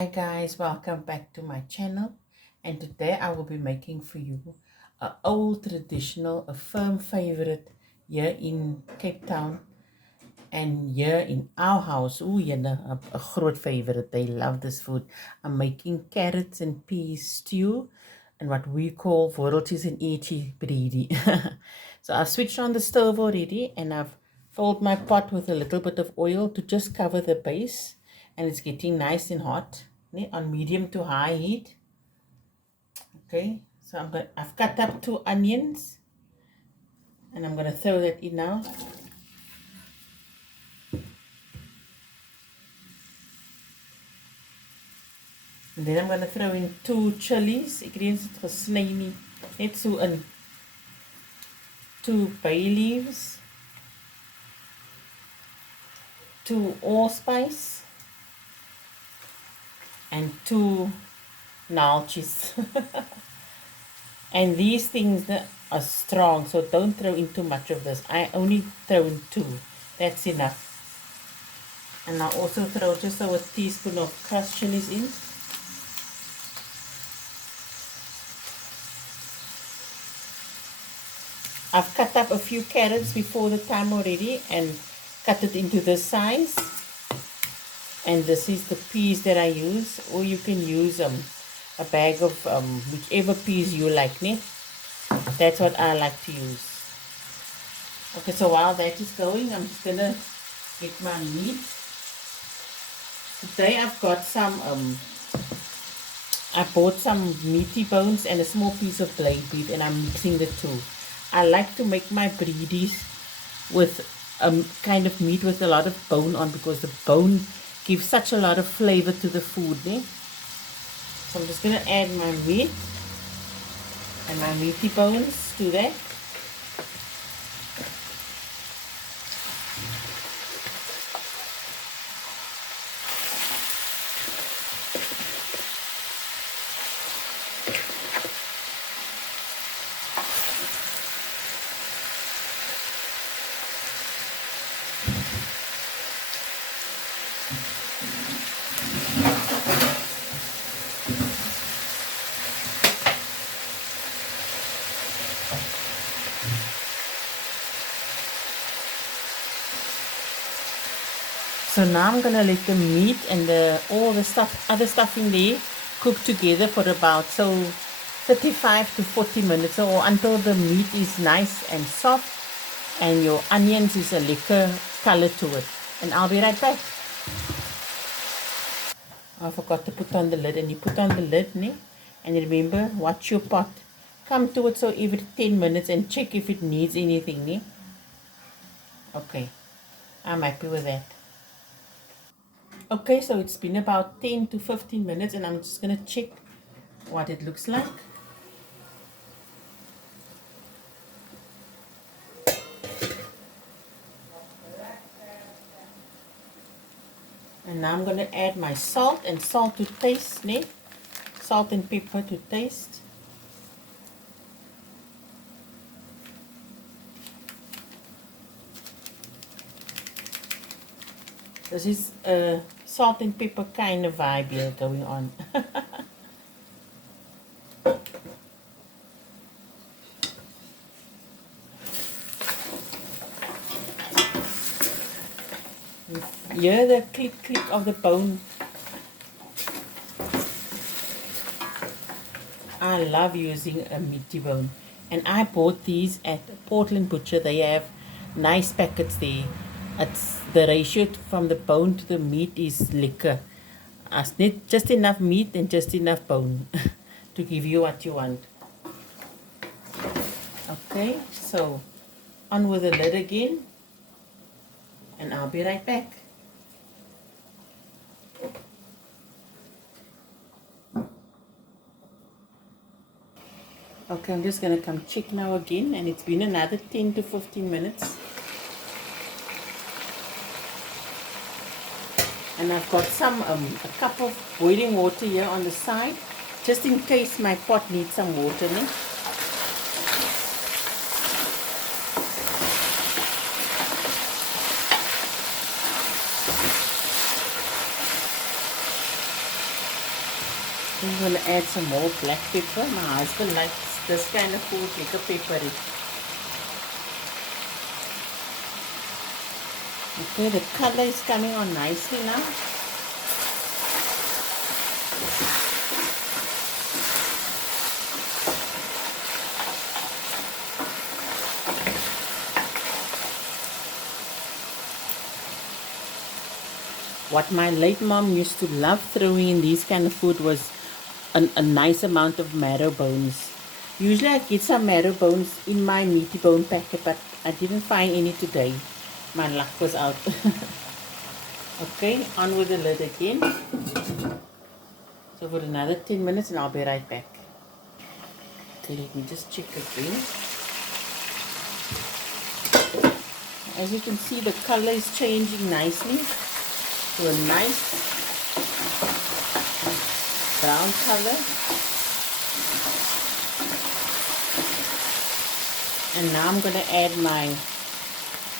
Hi guys, welcome back to my channel, and today I will be making for you a old traditional, a firm favorite here in Cape Town and here in our house. Ooh, a groot favorite. They love this food. I'm making carrots and peas stew and what we call Worreltjies and Ertjie Bredie. So I've switched on the stove already and I've filled my pot with a little bit of oil to just cover the base, and it's getting nice and hot on medium to high heat. Okay, so I've cut up 2 onions and I'm gonna throw that in now. And then I'm gonna throw in 2 chilies. Ek het eens dit gesny nie. Net so in 2 bay leaves, 2 allspice, and 2 Malay. And these things are strong, so don't throw in too much of this. I only throw in 2. That's enough. And I'll also throw just a teaspoon of crushed chilies in. I've cut up a few carrots before the time already and cut it into this size. And this is the peas that I use, or you can use a bag of whichever peas you like. That's what I like to use. Okay, so while that is going, I'm just gonna get my meat. Today I've got I bought some meaty bones and a small piece of blade beef, and I'm mixing the two. I like to make my breedies with kind of meat with a lot of bone on, because the bone gives such a lot of flavor to the food. So I'm just going to add my meat and my meaty bones to that. So now I'm gonna let the meat and all the other stuff in there cook together for about 35 to 40 minutes, or until the meat is nice and soft and your onions is a liquor color to it. And I'll be right back. I forgot to put on the lid, and you put on the lid, and remember, watch your pot. Come to it so every 10 minutes and check if it needs anything. Okay, I'm happy with that. Okay, so it's been about 10 to 15 minutes, and I'm just going to check what it looks like. And now I'm going to add my salt to taste. Salt and pepper to taste. This is a salt and pepper kind of vibe here going on. You hear the click of the bone. I love using a meaty bone, and I bought these at Portland Butcher. They have nice packets there. It's the ratio from the bone to the meat is liquor. I need just enough meat and just enough bone to give you what you want. Okay, so on with the lid again, and I'll be right back. Okay, I'm just going to come check now again, and it's been another 10 to 15 minutes. And I've got a cup of boiling water here on the side, just in case my pot needs some water. I'm going to add some more black pepper. My husband likes this kind of food, like a peppery. Okay, the color is coming on nicely now. What my late mom used to love throwing in these kind of food was a nice amount of marrow bones. Usually I get some marrow bones in my meaty bone packet, but I didn't find any today. My luck was out. Okay, on with the lid again. So for another 10 minutes and I'll be right back. Okay, let me just check again. As you can see, the color is changing nicely to a nice brown color. And now I'm going to add my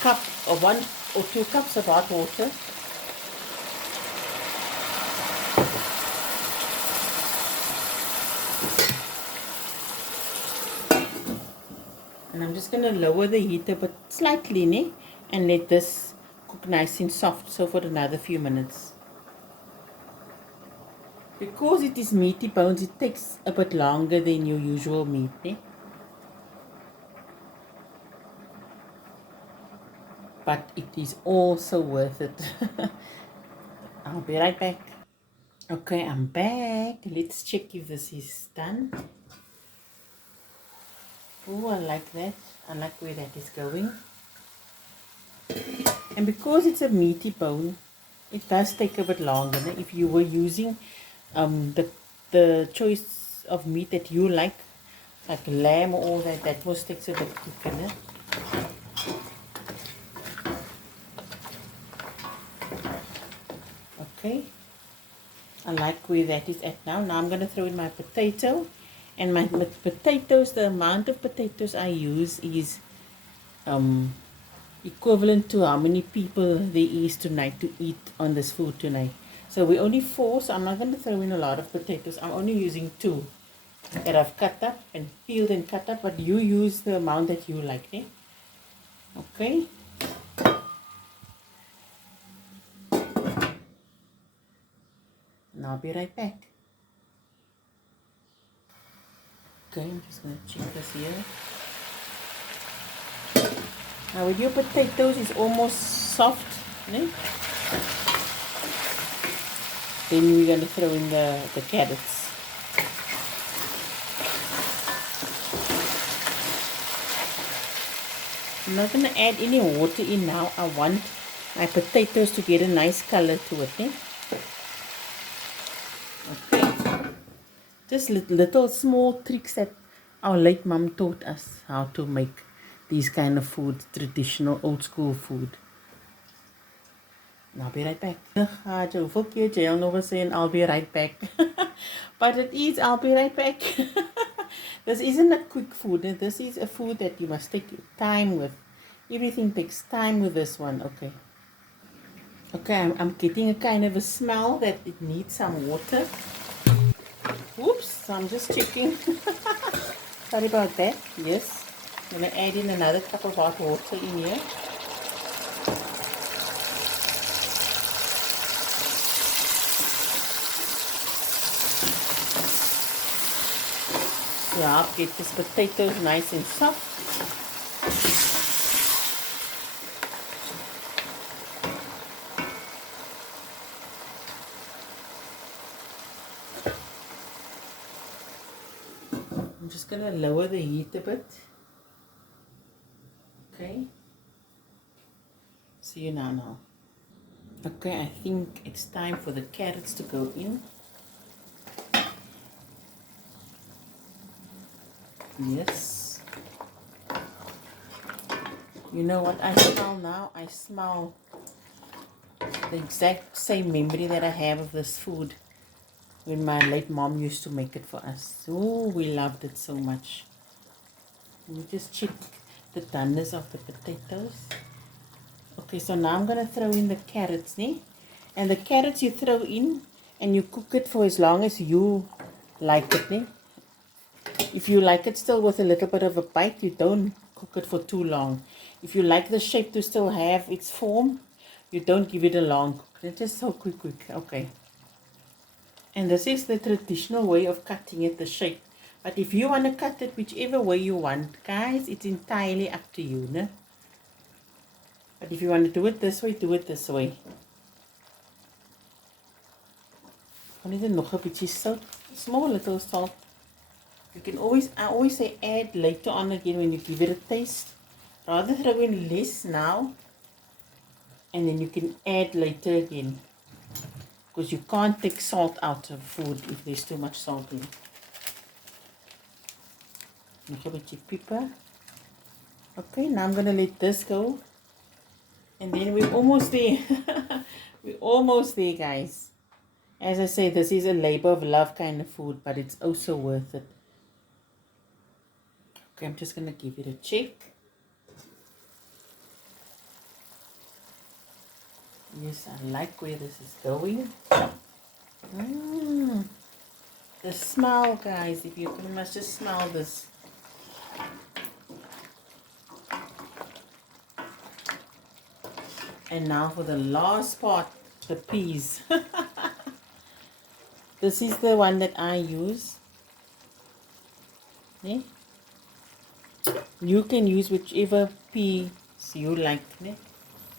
cup or 1 or 2 cups of hot water. And I'm just going to lower the heat a bit slightly, and let this cook nice and soft, so for another few minutes. Because it is meaty bones, it takes a bit longer than your usual meat, but it is also worth it. I'll be right back. Okay, I'm back. Let's check if this is done. Oh, I like that. I like where that is going. And because it's a meaty bone, it does take a bit longer. If you were using the choice of meat that you like lamb or all that, that most takes a bit quicker. Okay, I like where that is at now. Now I'm going to throw in my potato. And my potatoes, the amount of potatoes I use is equivalent to how many people there is tonight to eat on this food tonight. So we're only 4, so I'm not going to throw in a lot of potatoes. I'm only using 2 that I've cut up and peeled and cut up, but you use the amount that you like, Okay. And I'll be right back. Okay, I'm just going to check this here. Now with your potatoes, it's almost soft, then we're going to throw in the carrots. I'm not going to add any water in now. I want my potatoes to get a nice color to it. Okay. Just little small tricks that our late mom taught us how to make these kind of food, traditional old school food. And I'll be right back. Hoeveel keer jy al nou was saying I'll be right back. But it is, I'll be right back. This isn't a quick food. This is a food that you must take time with. Everything takes time with this one. Okay. Okay, I'm getting a kind of a smell that it needs some water. Oops, so I'm just checking. Sorry about that. Yes. I'm going to add in another cup of hot water in here. So I'll get these potatoes nice and soft. I'm just going to lower the heat a bit. Okay. See you now. Okay, I think it's time for the carrots to go in. Yes. You know what I smell now? I smell the exact same memory that I have of this food when my late mom used to make it for us. Oh, we loved it so much. Let me just check the doneness of the potatoes. Okay, so now I'm going to throw in the carrots, And the carrots you throw in and you cook it for as long as you like it, ne? If you like it still with a little bit of a bite, you don't cook it for too long. If you like the shape to still have its form, you don't give it a long cook. It's just so quick. Okay. And this is the traditional way of cutting it, the shape. But if you want to cut it whichever way you want, guys, it's entirely up to you, ne? But if you want to do it this way, do it this way. I need nog 'n bietjie salt, small little salt. You can always, I always say add later on again when you give it a taste. Rather throw in less now, and then you can add later again. Because you can't take salt out of food if there's too much salt in it. Nog 'n bietjie pepper. Okay, now I'm going to let this go. And then we're almost there. We're almost there, guys. As I say, this is a labor of love kind of food, but it's also worth it. Okay, I'm just going to give it a check. Yes, I like where this is going. The smell, guys. If you must just smell this. And now for the last part, the peas. This is the one that I use. Yeah? You can use whichever peas you like. Yeah?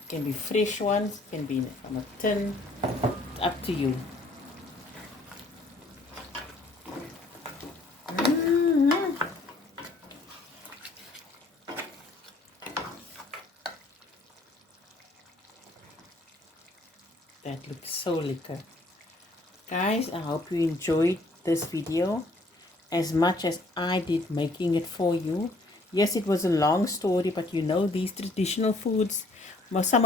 Can be fresh ones, can be from a tin. It's up to you. That looks so lekker. Guys, I hope you enjoyed this video as much as I did making it for you. Yes, it was a long story, but you know these traditional foods, some of